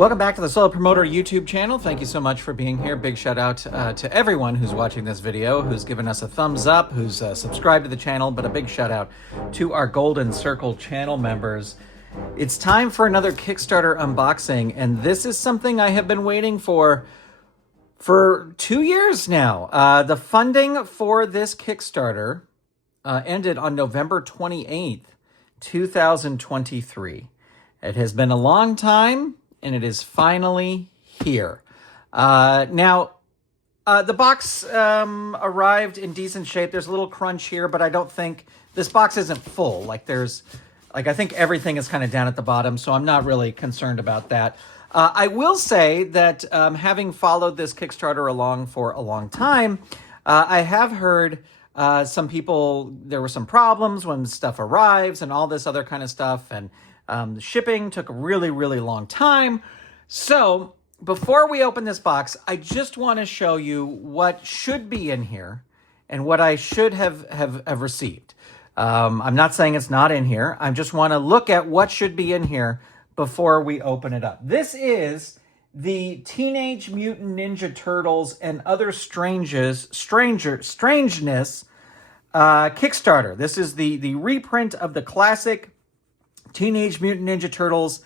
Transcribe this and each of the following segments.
Welcome back to the Solo Promoter YouTube channel. Thank you so much for being here. Big shout out to everyone who's watching this video, who's given us a thumbs up, who's subscribed to the channel, but a big shout out to our Golden Circle channel members. It's time for another Kickstarter unboxing, and this is something I have been waiting for 2 years now. The funding for this Kickstarter ended on November 28th, 2023. It has been a long time, and it is finally here. Now, the box arrived in decent shape. There's a little crunch here, but I don't think this box isn't full. I think everything is kind of down at the bottom, so I'm not really concerned about that. I will say that having followed this Kickstarter along for a long time, I have heard some people, there were some problems when stuff arrives and all this other kind of stuff, and the shipping took a really, really long time. So before we open this box, I just want to show you what should be in here and what I should have received. I'm not saying it's not in here. I just want to look at what should be in here before we open it up. This is the Teenage Mutant Ninja Turtles and Other Strangeness Kickstarter. This is the reprint of the classic Teenage Mutant Ninja Turtles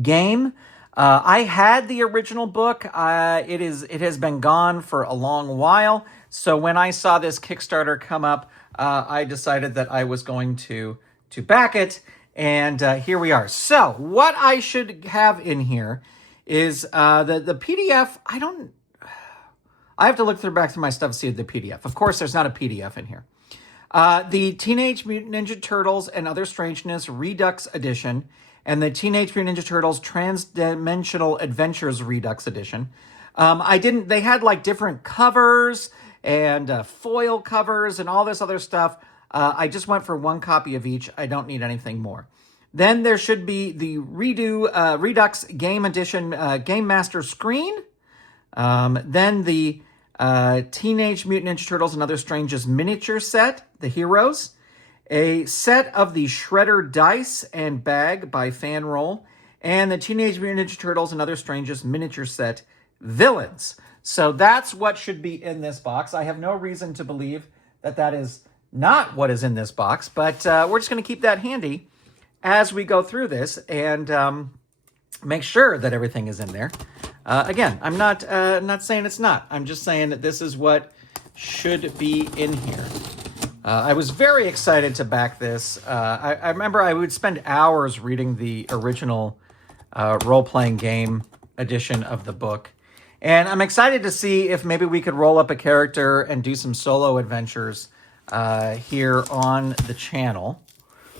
game. I had the original book. It has been gone for a long while. So when I saw this Kickstarter come up, I decided that I was going to back it. And here we are. So what I should have in here is the PDF. I have to look back through my stuff to see the PDF. Of course, there's not a PDF in here. The Teenage Mutant Ninja Turtles and Other Strangeness Redux Edition, and the Teenage Mutant Ninja Turtles Transdimensional Adventures Redux Edition. They had like different covers and foil covers and all this other stuff. I just went for one copy of each. I don't need anything more. Then there should be the Redux Game Edition Game Master screen. Then the Teenage Mutant Ninja Turtles and Other Strangeness miniature set, the Heroes. A set of the Shredder dice and bag by Fanroll. And the Teenage Mutant Ninja Turtles and Other Strangeness miniature set, Villains. So that's what should be in this box. I have no reason to believe that that is not what is in this box, but we're just going to keep that handy as we go through this and make sure that everything is in there. Again, I'm not saying it's not. I'm just saying that this is what should be in here. I was very excited to back this. I remember I would spend hours reading the original role-playing game edition of the book. And I'm excited to see if maybe we could roll up a character and do some solo adventures here on the channel,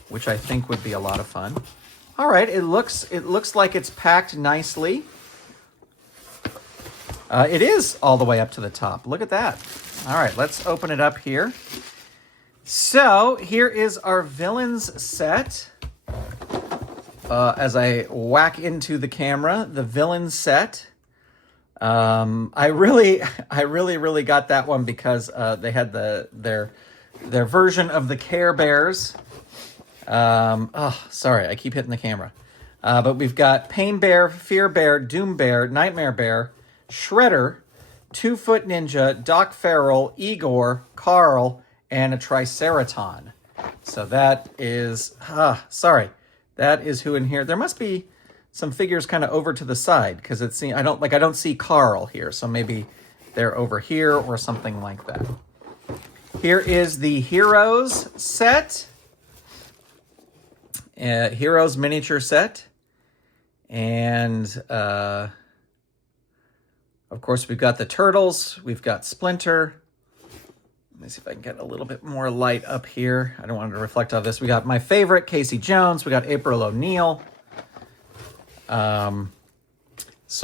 which I think would be a lot of fun. All right, it looks like it's packed nicely. It is all the way up to the top. Look at that. All right, let's open it up here. So here is our Villains set. As I whack into the camera, the Villains set. I really got that one because they had their version of the Care Bears. Sorry, I keep hitting the camera. But we've got Pain Bear, Fear Bear, Doom Bear, Nightmare Bear, Shredder, 2-Foot Ninja, Doc Farrell, Igor, Carl, and a Triceraton. So that is, that is who in here. There must be some figures kind of over to the side because I don't see Carl here. So maybe they're over here or something like that. Here is the Heroes set. Heroes miniature set. And, of course, we've got the Turtles. We've got Splinter. Let me see if I can get a little bit more light up here. I don't want it to reflect off this. We got my favorite, Casey Jones. We got April O'Neil. So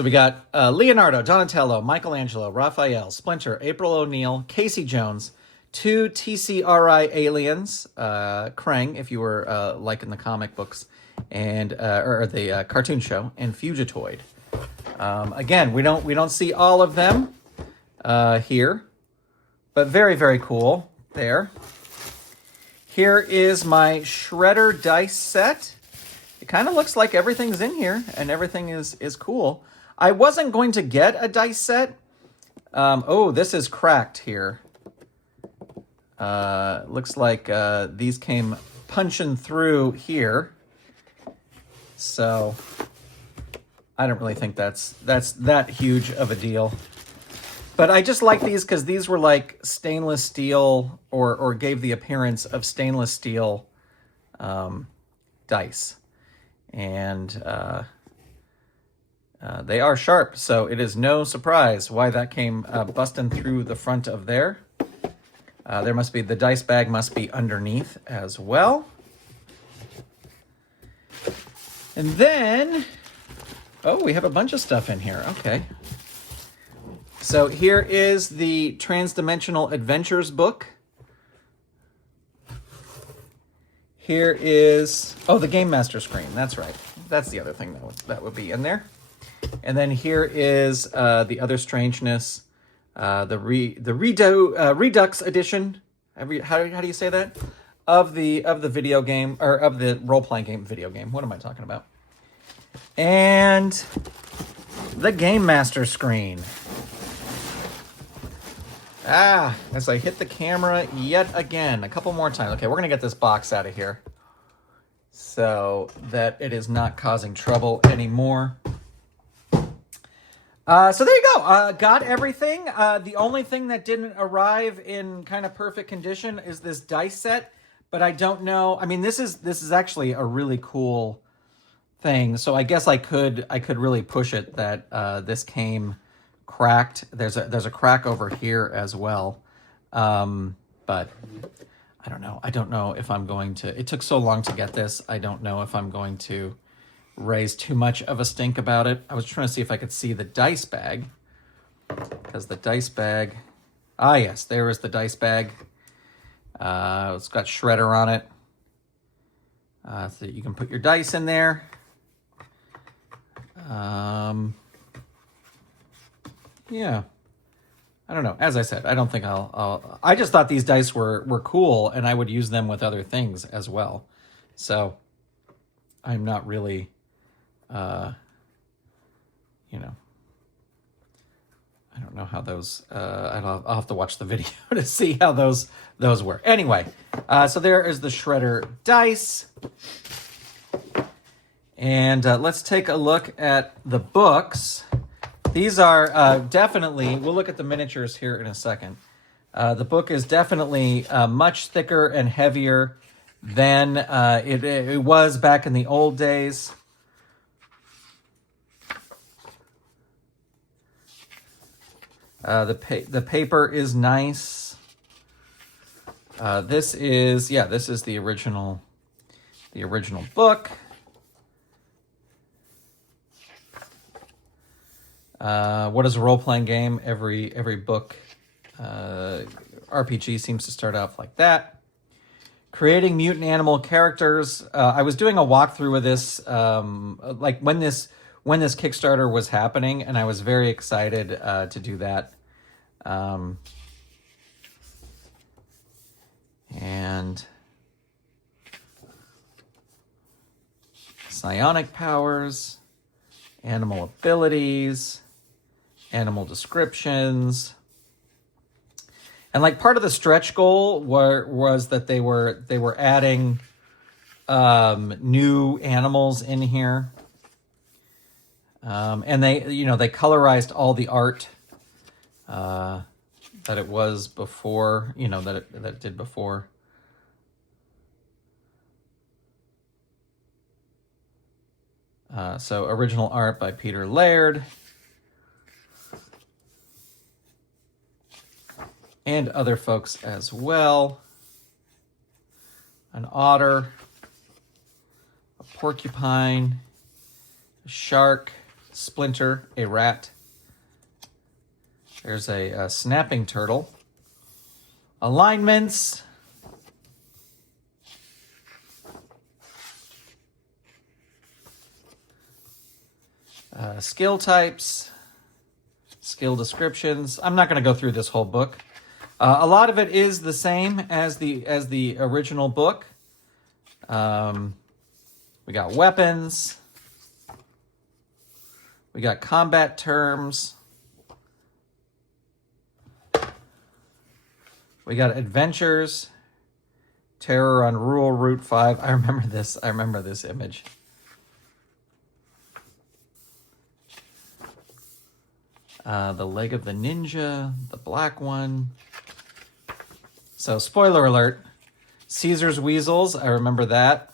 we got Leonardo, Donatello, Michelangelo, Raphael, Splinter, April O'Neil, Casey Jones, 2 TCRI aliens, Krang, if you were liking the comic books, and or the cartoon show, and Fugitoid. Again, we don't see all of them here, but very, very cool there. Here is my Shredder dice set. it kind of looks like everything's in here and everything is cool. I wasn't going to get a dice set. Oh, this is cracked here. Looks like these came punching through here. So I don't really think that's that huge of a deal. But I just like these because these were like stainless steel or gave the appearance of stainless steel dice. And they are sharp, so it is no surprise why that came busting through the front of there. There must be, the dice bag must be underneath as well. And then, oh, we have a bunch of stuff in here. Okay. So here is the Transdimensional Adventures book. Here is, oh, the Game Master screen. That's right. That's the other thing that would be in there. And then here is the other Strangeness, the Redux edition. How do you say that? Of the video game, or of the role-playing game video game. What am I talking about? And the Game Master screen. As I hit the camera yet again, a couple more times. Okay, we're gonna get this box out of here so that it is not causing trouble anymore. So there you go. Got everything. The only thing that didn't arrive in kind of perfect condition is this dice set, but I don't know. I mean, this is actually a really cool thing. So I guess I could really push it that this came cracked. There's a crack over here as well. But I don't know. I don't know if I'm going to. It took so long to get this. I don't know if I'm going to raise too much of a stink about it. I was trying to see if I could see the dice bag, because the dice bag, yes, there is the dice bag. It's got shredder on it, so you can put your dice in there. Yeah, I don't know. As I said, I don't think I just thought these dice were cool, and I would use them with other things as well. So I'm not really, I don't know how those, I'll have to watch the video to see how those were. Anyway, so there is the shredder dice. And let's take a look at the books. These are definitely, we'll look at the miniatures here in a second. The book is definitely much thicker and heavier than it was back in the old days. The paper is nice. This is the original book. What is a role-playing game? Every book, RPG seems to start off like that. Creating mutant animal characters. I was doing a walkthrough of this, like when this Kickstarter was happening, and I was very excited to do that. And psionic powers, animal abilities, animal descriptions. And like part of the stretch goal was that they were adding new animals in here. And they colorized all the art that it was before, that it did before. So original art by Peter Laird. And other folks as well. An otter, a porcupine, a shark, Splinter, a rat. There's a snapping turtle. Alignments. Skill types. Skill descriptions. I'm not going to go through this whole book. A lot of it is the same as the original book. We got weapons. We got combat terms. We got adventures. Terror on Rural Route 5. I remember this. I remember this image. The leg of the ninja, the black one. So, spoiler alert. Caesar's Weasels, I remember that.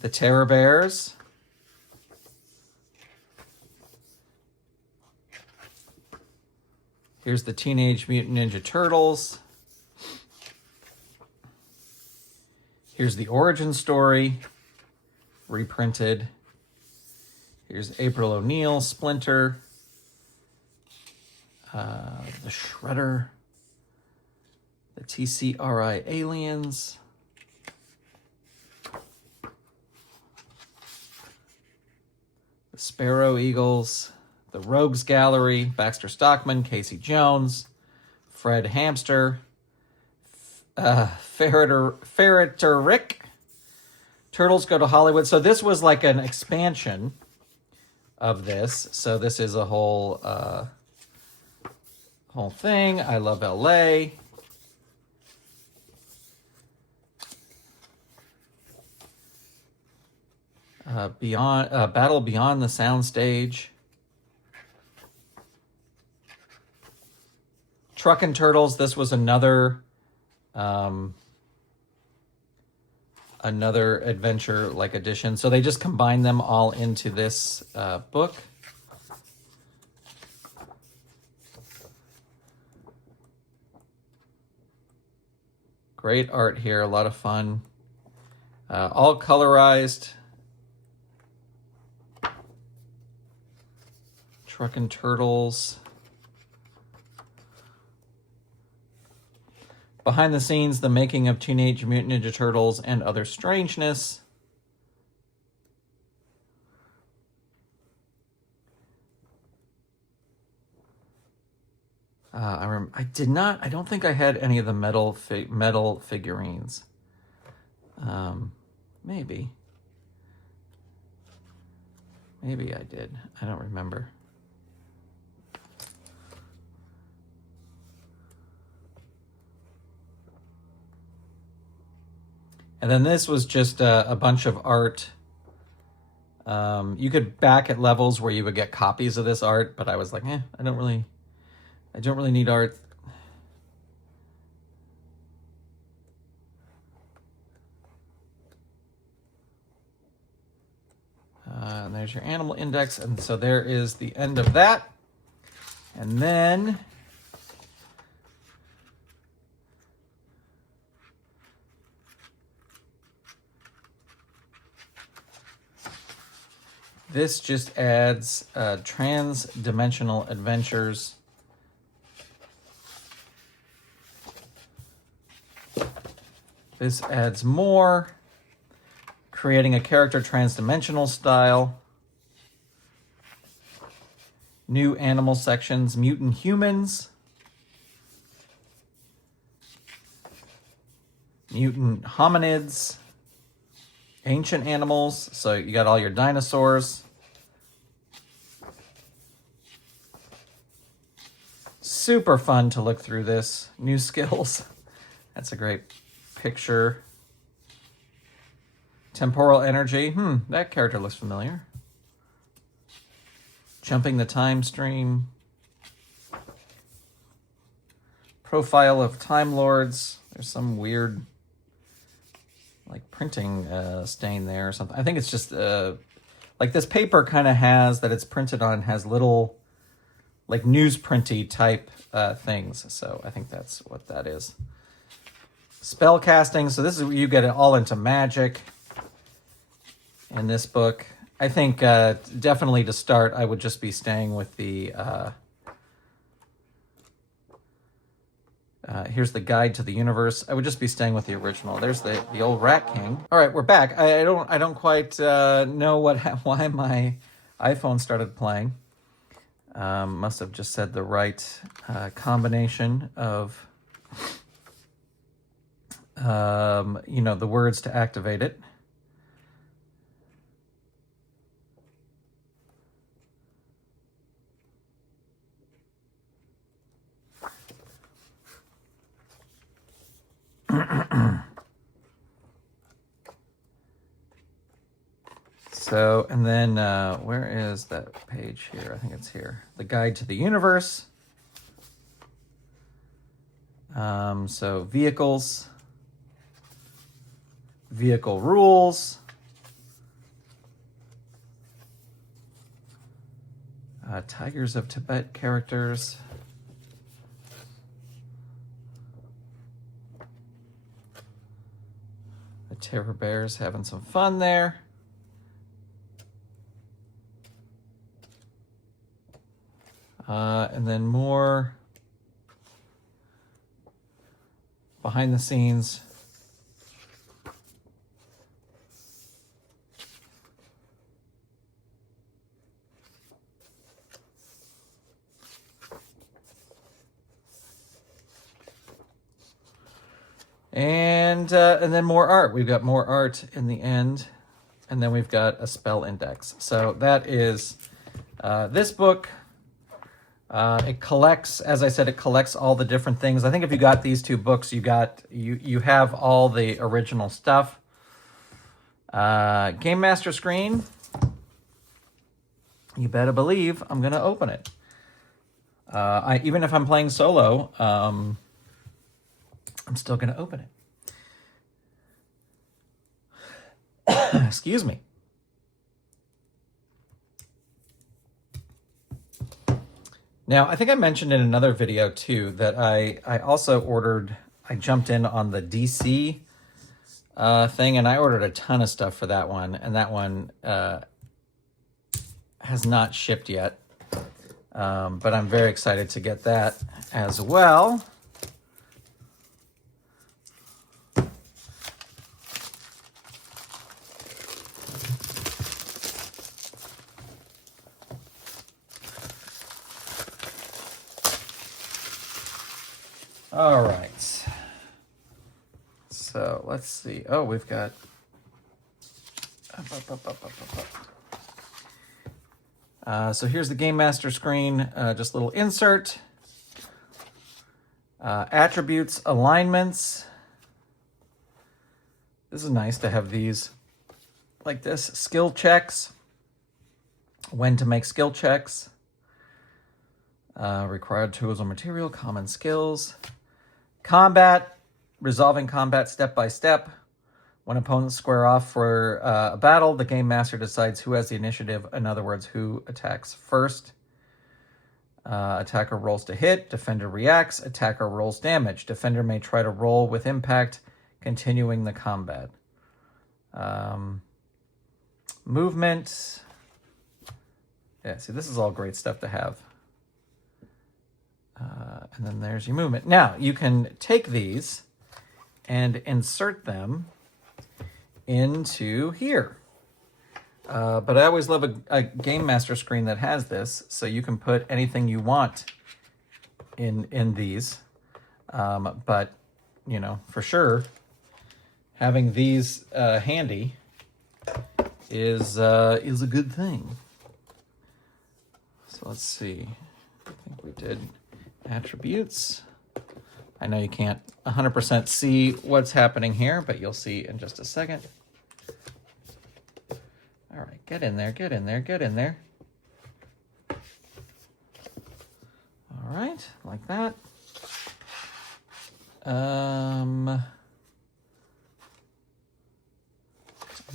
The Terror Bears. Here's the Teenage Mutant Ninja Turtles. Here's the origin story, reprinted. Here's April O'Neil, Splinter. The Shredder. The TCRI Aliens. The Sparrow Eagles. The Rogues Gallery. Baxter Stockman, Casey Jones. Fred Hamster. Ferreter Rick. Turtles Go to Hollywood. So this was like an expansion of this. So this is a whole thing. I Love LA. Battle Beyond the Soundstage. Truckin' Turtles. This was another adventure like edition. So they just combined them all into this book. Great art here, a lot of fun. All colorized. Truckin' Turtles. Behind the scenes, the making of Teenage Mutant Ninja Turtles and other strangeness. I don't think I had any of the metal figurines. Maybe I did. I don't remember. And then this was just a bunch of art. You could back at levels where you would get copies of this art, but I was like, I don't really need art. And there's your animal index. And so there is the end of that. And then this just adds trans-dimensional adventures. This adds more, creating a character trans-dimensional style. New animal sections, mutant humans. Mutant hominids. Ancient animals, so you got all your dinosaurs. Super fun to look through this. New skills. That's a great picture. Temporal energy. That character looks familiar. Jumping the time stream. Profile of Time Lords. There's some weird like printing stain there or something. I think it's just like this paper kind of has that it's printed on has little like newsprinty type things. So I think that's what that is. Spell casting. So this is where you get it all into magic in this book. I think definitely to start, I would just be staying with the here's the Guide to the Universe. I would just be staying with the original. There's the old Rat King. All right, we're back. I don't quite know why my iPhone started playing. Must have just said the right combination of the words to activate it. So, and then where is that page here? I think it's here. The Guide to the Universe. So vehicles, vehicle rules, Tigers of Tibet characters. The Terror Bears having some fun there. And then more behind the scenes. And then more art. We've got more art in the end. And then we've got a spell index. So that is this book. It collects, as I said, it collects all the different things. I think if you got these two books, you have all the original stuff. Game Master screen. You better believe I'm going to open it. Even if I'm playing solo, I'm still going to open it. Excuse me. Now, I think I mentioned in another video, too, that I also ordered, I jumped in on the DC thing, and I ordered a ton of stuff for that one, and that one has not shipped yet, but I'm very excited to get that as well. All right, so let's see. Oh, we've got so here's the Game Master screen, just a little insert. Attributes, alignments. This is nice to have these like this. Skill checks, when to make skill checks. Required tools or material, common skills. Combat, resolving combat step by step. When opponents square off for a battle, the Game Master decides who has the initiative. In other words, who attacks first. Attacker rolls to hit. Defender reacts. Attacker rolls damage. Defender may try to roll with impact, continuing the combat. Movement. Yeah, see, this is all great stuff to have. And then there's your movement. Now, you can take these and insert them into here. But I always love a Game Master screen that has this, so you can put anything you want in these. But, you know, for sure, having these handy is a good thing. So let's see. I think we did attributes. I know you can't 100% see what's happening here, but you'll see in just a second. All right, get in there, get in there, get in there. All right, like that. And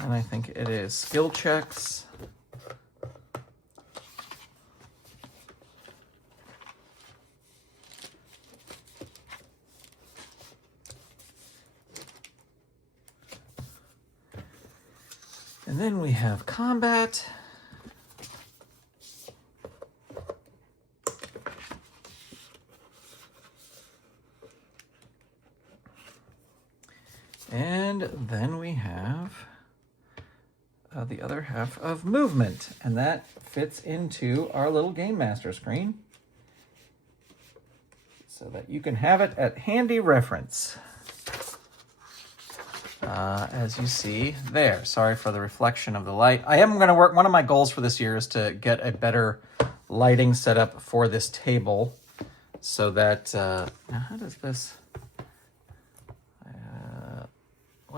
I think it is skill checks. And then we have combat. And then we have the other half of movement. And that fits into our little Game Master screen so that you can have it at handy reference. As you see there. Sorry for the reflection of the light. I am going to work, one of my goals for this year is to get a better lighting setup for this table so that, now how does this,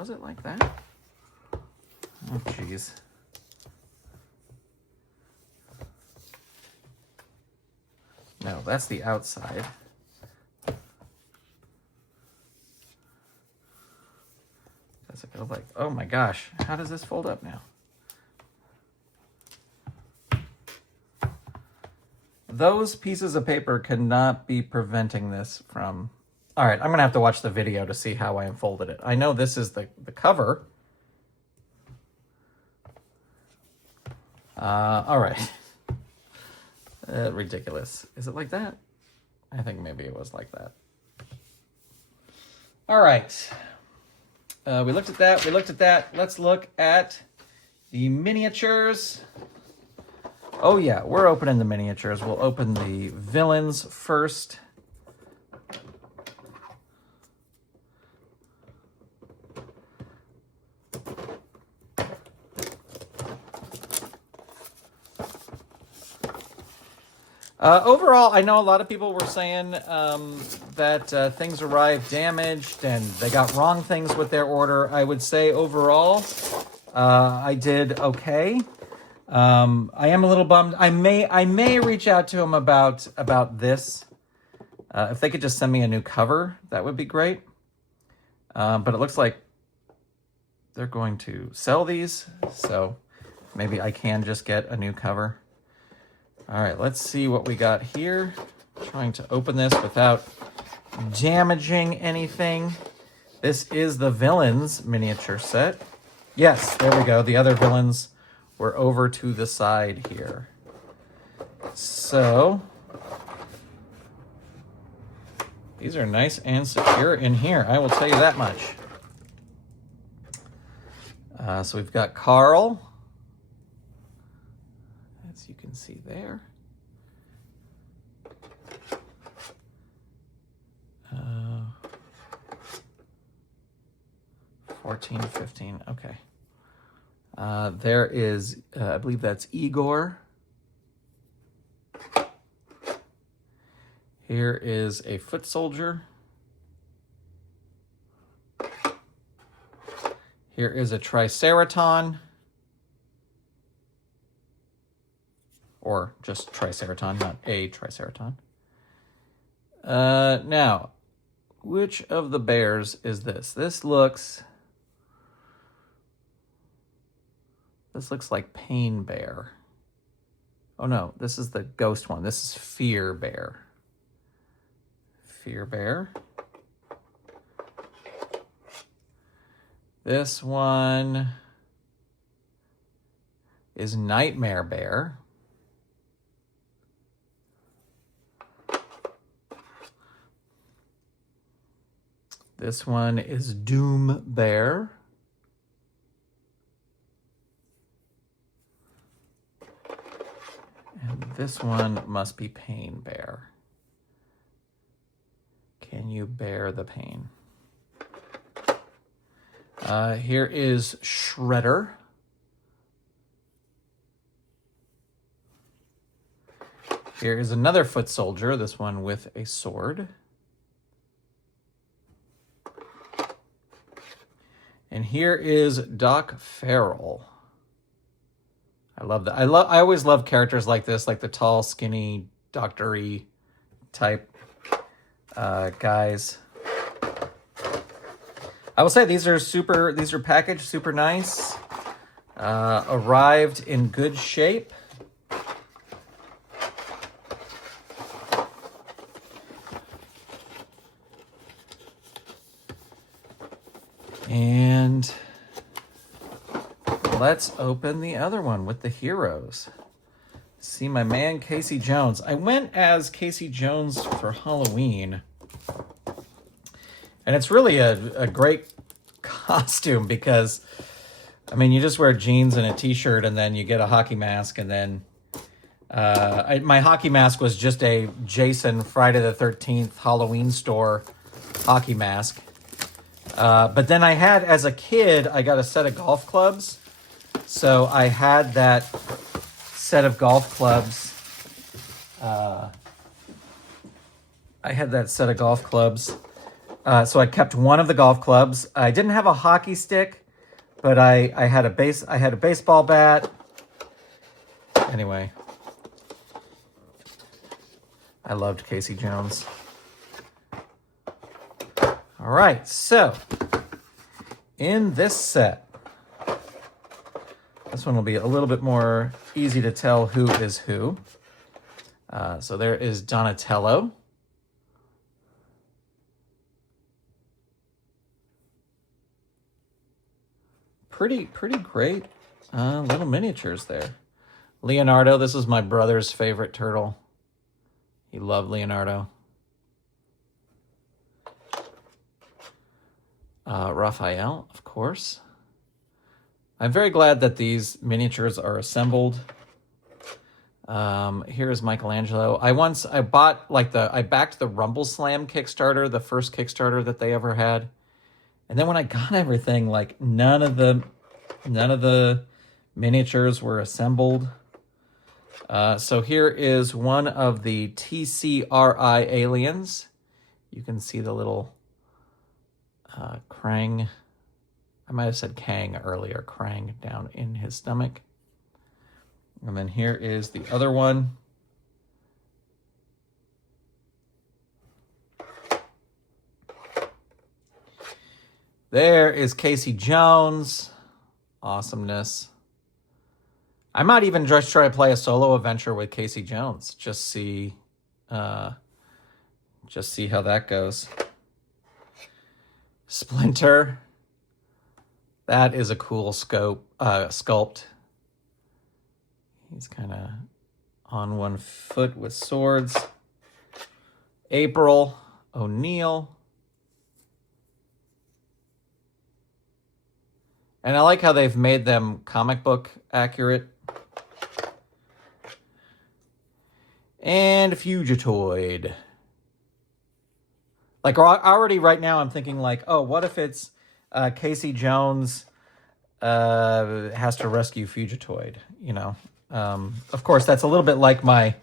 Was it like that? Oh, jeez. No, that's the outside. Does it go like, oh my gosh, how does this fold up now? Those pieces of paper cannot be preventing this from... All right, I'm going to have to watch the video to see how I unfolded it. I know this is the cover. All right. Ridiculous. Is it like that? I think maybe it was like that. All right. We looked at that. We looked at that. Let's look at the miniatures. Oh, yeah, we're opening the miniatures. We'll open the villains first. Overall, I know a lot of people were saying that things arrived damaged and they got wrong things with their order. I would say overall, I did okay. I am a little bummed. I may reach out to them about this. If they could just send me a new cover, that would be great. But it looks like they're going to sell these, so maybe I can just get a new cover. All right, let's see what we got here. Trying to open this without damaging anything. This is the villains miniature set. Yes, there we go. The other villains were over to the side here. So these are nice and secure in here, I will tell you that much. So we've got Carl, as you can see there. 14, 15, okay. There is, I believe that's Igor. Here is a foot soldier. Here is a Triceraton. Or just Triceraton, not a Triceraton. Now, which of the bears is this? This looks like Pain Bear. Oh no, this is the ghost one. This is Fear Bear. Fear Bear. This one is Nightmare Bear. This one is Doom Bear. And this one must be Pain Bear. Can you bear the pain? Here is Shredder. Here is another foot soldier, this one with a sword. And here is Doc Farrell. I love that. I always love characters like this, like the tall, skinny, doctor-y type guys. I will say these are packaged super nice. Arrived in good shape. And let's open the other one with the heroes. See my man Casey Jones. I went as Casey Jones for Halloween. And it's really a great costume because, I mean, you just wear jeans and a t-shirt and then you get a hockey mask and then... my hockey mask was just a Jason Friday the 13th Halloween store hockey mask. But then I had, as a kid, I got a set of golf clubs. So I had that set of golf clubs. So I kept one of the golf clubs. I didn't have a hockey stick, but I had a baseball bat. Anyway, I loved Casey Jones. All right, so in this set, this one will be a little bit more easy to tell who is who. So there is Donatello. Pretty great little miniatures there. Leonardo, this is my brother's favorite turtle. He loved Leonardo. Raphael, of course. I'm very glad that these miniatures are assembled. Here is Michelangelo. I backed the Rumble Slam Kickstarter, the first Kickstarter that they ever had. And then when I got everything, like none of the miniatures were assembled. So here is one of the TCRI aliens. You can see the little Krang. I might have said Kang earlier. Krang down in his stomach. And then here is the other one. There is Casey Jones. Awesomeness. I might even just try to play a solo adventure with Casey Jones. Just see how that goes. Splinter. That is a cool sculpt. He's kind of on one foot with swords. April O'Neil. And I like how they've made them comic book accurate. And Fugitoid. Like already right now I'm thinking like, oh, what if it's Casey Jones has to rescue Fugitoid, you know? Of course, that's a little bit like my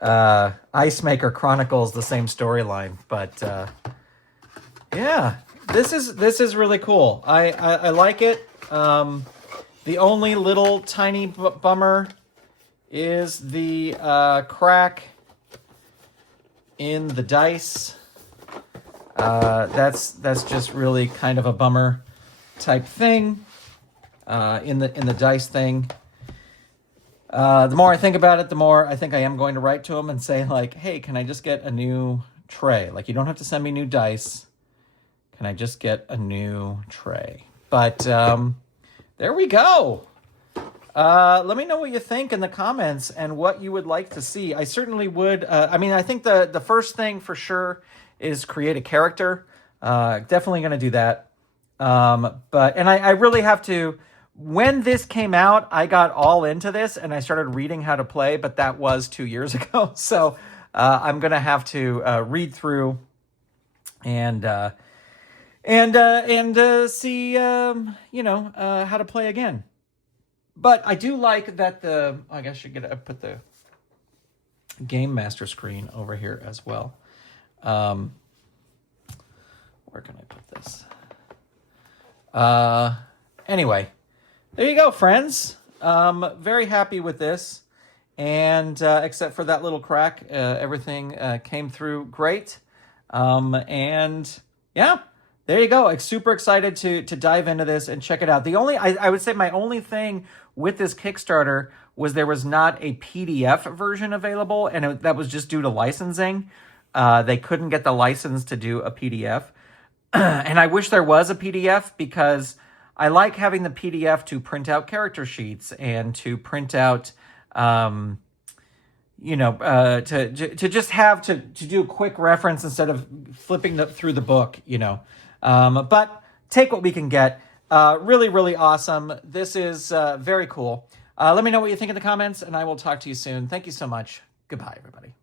Ice Maker Chronicles, the same storyline, but yeah, this is really cool. I like it. The only little tiny bummer is the crack in the dice. That's just really kind of a bummer type thing in the dice thing. The more I think about it, the more I think I am going to write to him and say like, hey, can I just get a new tray? Like, you don't have to send me new dice. Can I just get a new tray? But there we go. Let me know what you think in the comments and what you would like to see. I certainly would. I mean, I think the first thing for sure is create a character. Definitely going to do that. And I really have to. When this came out, I got all into this and I started reading how to play, but that was 2 years ago. So I'm going to have to read through and see, how to play again. But I do like that I guess I put the Game Master screen over here as well. Where can I put this? Anyway, there you go, friends. Very happy with this. And except for that little crack, everything came through great. And yeah, there you go. Super excited to dive into this and check it out. I would say my only thing with this Kickstarter was there was not a PDF version available, and that was just due to licensing. They couldn't get the license to do a PDF. And I wish there was a PDF because I like having the PDF to print out character sheets and to print out, to just have to do a quick reference instead of flipping through the book, But take what we can get. Really, really awesome. This is very cool. Let me know what you think in the comments, and I will talk to you soon. Thank you so much. Goodbye, everybody.